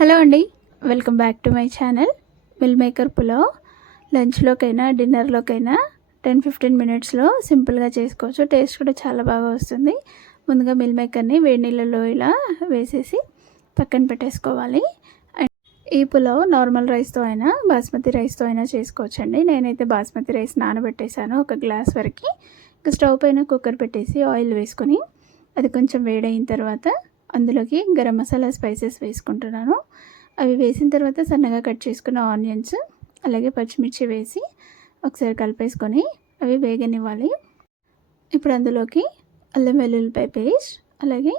Hello అండి welcome back to my channel meal maker pulao. లంచ్లోకైనా డిన్నర్లోకైనా ten fifteen మినిట్స్లో సింపుల్గా చేసుకోవచ్చు. టేస్ట్ కూడా చాలా బాగా వస్తుంది. ముందుగా మిల్ మేకర్ని వేడి నీళ్ళలో ఇలా వేసేసి పక్కన పెట్టేసుకోవాలి. అండ్ ఈ పులావ్ నార్మల్ రైస్తో అయినా బాస్మతి రైస్తో అయినా చేసుకోవచ్చండి. నేనైతే బాస్మతి రైస్ నానబెట్టేశాను ఒక గ్లాస్ వరకు. ఇంకా స్టవ్ పైన కుక్కర్ పెట్టేసి ఆయిల్ వేసుకొని అది కొంచెం వేడైన తర్వాత అందులోకి గరం మసాలా స్పైసెస్ వేసుకుంటున్నాను. అవి వేసిన తర్వాత సన్నగా కట్ చేసుకున్న ఆనియన్స్ అలాగే పచ్చిమిర్చి వేసి ఒకసారి కలిపేసుకొని అవి వేగనివ్వాలి. ఇప్పుడు అందులోకి అల్లం వెల్లుల్లిపాయ పేస్ట్ అలాగే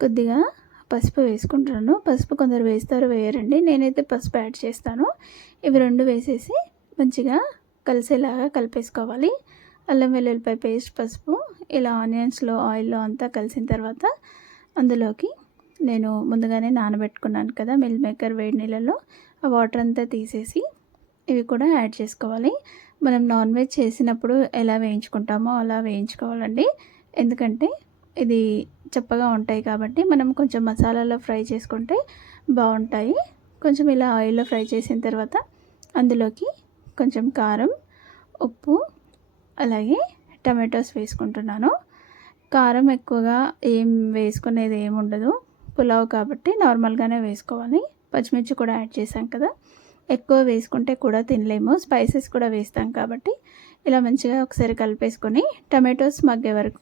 కొద్దిగా పసుపు వేసుకుంటున్నాను. పసుపు కొందరు వేస్తారు వేయరండి. నేనైతే పసుపు యాడ్ చేస్తాను. ఇవి రెండు వేసేసి మంచిగా కలిసేలాగా కలిపేసుకోవాలి. అల్లం వెల్లుల్లిపాయ పేస్ట్ పసుపు ఇలా ఆనియన్స్లో ఆయిల్లో అంతా కలిసిన తర్వాత అందులోకి నేను ముందుగానే నానబెట్టుకున్నాను కదా మిల్ మేకర్ వేడి నీళ్ళలో. ఆ వాటర్ అంతా తీసేసి ఇవి కూడా యాడ్ చేసుకోవాలి. మనం నాన్ వెజ్ చేసినప్పుడు ఎలా వేయించుకుంటామో అలా వేయించుకోవాలండి. ఎందుకంటే ఇది చప్పగా ఉంటాయి కాబట్టి మనం కొంచెం మసాలాలో ఫ్రై చేసుకుంటే బాగుంటాయి. కొంచెం ఇలా ఆయిల్లో ఫ్రై చేసిన తర్వాత అందులోకి కొంచెం కారం ఉప్పు అలాగే టమాటోస్ వేసుకుంటున్నాను. కారం ఎక్కువగా ఏం వేసుకునేది ఏమి ఉండదు. పులావ్ కాబట్టి నార్మల్గానే వేసుకోవాలి. పచ్చిమిర్చి కూడా యాడ్ చేసాం కదా. ఎక్కువ వేసుకుంటే కూడా తినలేము. స్పైసెస్ కూడా వేస్తాం కాబట్టి ఇలా మంచిగా ఒకసారి కలిపేసుకొని టమాటోస్ మగ్గే వరకు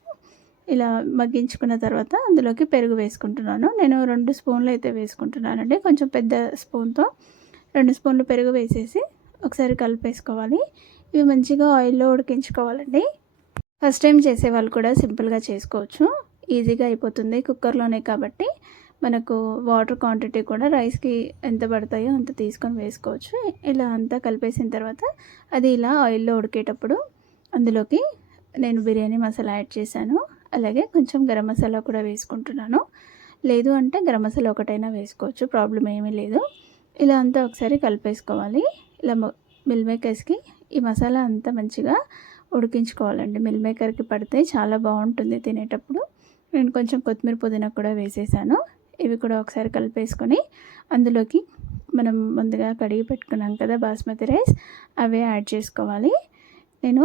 ఇలా మగ్గించుకున్న తర్వాత అందులోకి పెరుగు వేసుకుంటున్నాను. నేను రెండు స్పూన్లు అయితే వేసుకుంటున్నానండి. కొంచెం పెద్ద స్పూన్తో రెండు స్పూన్లు పెరుగు వేసేసి ఒకసారి కలిపేసుకోవాలి. ఇవి మంచిగా ఆయిల్లో ఉడికించుకోవాలండి. ఫస్ట్ టైం చేసే వాళ్ళు కూడా సింపుల్గా చేసుకోవచ్చు. ఈజీగా అయిపోతుంది కుక్కర్లోనే కాబట్టి. మనకు వాటర్ క్వాంటిటీ కూడా రైస్కి ఎంత పడతాయో అంత తీసుకొని వేసుకోవచ్చు. ఇలా అంతా కలిపేసిన తర్వాత అది ఇలా ఆయిల్లో ఉడికేటప్పుడు అందులోకి నేను బిర్యానీ మసాలా యాడ్ చేశాను. అలాగే కొంచెం గరం మసాలా కూడా వేసుకుంటున్నాను. లేదు అంటే గరం మసాలా ఒకటైనా వేసుకోవచ్చు. ప్రాబ్లం ఏమీ లేదు. ఇలా అంతా ఒకసారి కలిపేసుకోవాలి. ఇలా మిల్ మేకర్స్కి ఈ మసాలా అంతా మంచిగా ఉడికించుకోవాలండి. మిల్ మేకర్కి పడితే చాలా బాగుంటుంది తినేటప్పుడు. నేను కొంచెం కొత్తిమీర పుదీనా కూడా వేసేసాను. ఇవి కూడా ఒకసారి కలిపేసుకొని అందులోకి మనం ముందుగా కడిగి పెట్టుకున్నాం కదా బాస్మతి రైస్ అవే యాడ్ చేసుకోవాలి. నేను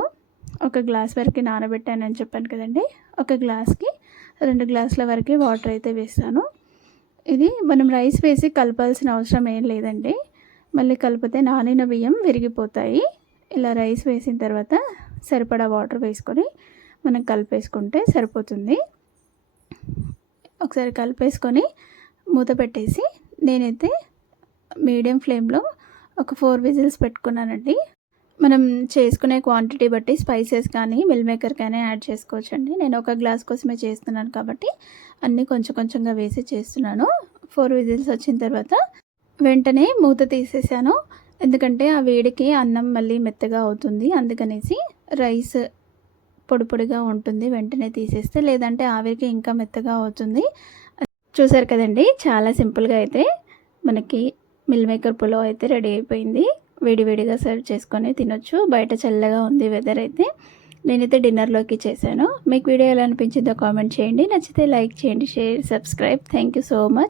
ఒక గ్లాస్ వరకు నానబెట్టానని చెప్పాను కదండి. ఒక గ్లాస్కి రెండు గ్లాసుల వరకు వాటర్ అయితే వేస్తాను. ఇది మనం రైస్ వేసి కలపాల్సిన అవసరం ఏం లేదండి. మళ్ళీ కలిపితే నానిన బియ్యం విరిగిపోతాయి. ఇలా రైస్ వేసిన తర్వాత సరిపడా వాటర్ వేసుకొని మనం కలిపేసుకుంటే సరిపోతుంది. ఒకసారి కలిపేసుకొని మూత పెట్టేసి నేనైతే మీడియం ఫ్లేమ్లో ఒక ఫోర్ విజిల్స్ పెట్టుకున్నానండి. మనం చేసుకునే క్వాంటిటీ బట్టి స్పైసెస్ కానీ మిల్ మేకర్ కానీ యాడ్ చేసుకోవచ్చండి. నేను ఒక గ్లాస్ కోసమే చేస్తున్నాను కాబట్టి అన్నీ కొంచెం కొంచెంగా వేసి చేస్తున్నాను. ఫోర్ విజిల్స్ వచ్చిన తర్వాత వెంటనే మూత తీసేసాను. ఎందుకంటే ఆ వేడికి అన్నం మళ్ళీ మెత్తగా అవుతుంది. అందుకనేసి రైస్ పొడి పొడిగా ఉంటుంది వెంటనే తీసేస్తే లేదంటే ఆవిరికి ఇంకా మెత్తగా అవుతుంది. చూసారు కదండి చాలా సింపుల్గా అయితే మనకి మిల్ మేకర్ పులావ్ అయితే రెడీ అయిపోయింది. వేడివేడిగా సర్వ్ చేసుకొని తినొచ్చు. బయట చల్లగా ఉంది వెదర్ అయితే. నేనైతే డిన్నర్లోకి చేశాను. మీకు వీడియో ఎలా అనిపించిందో కామెంట్ చేయండి. నచ్చితే లైక్ చేయండి share subscribe. Thank you so much.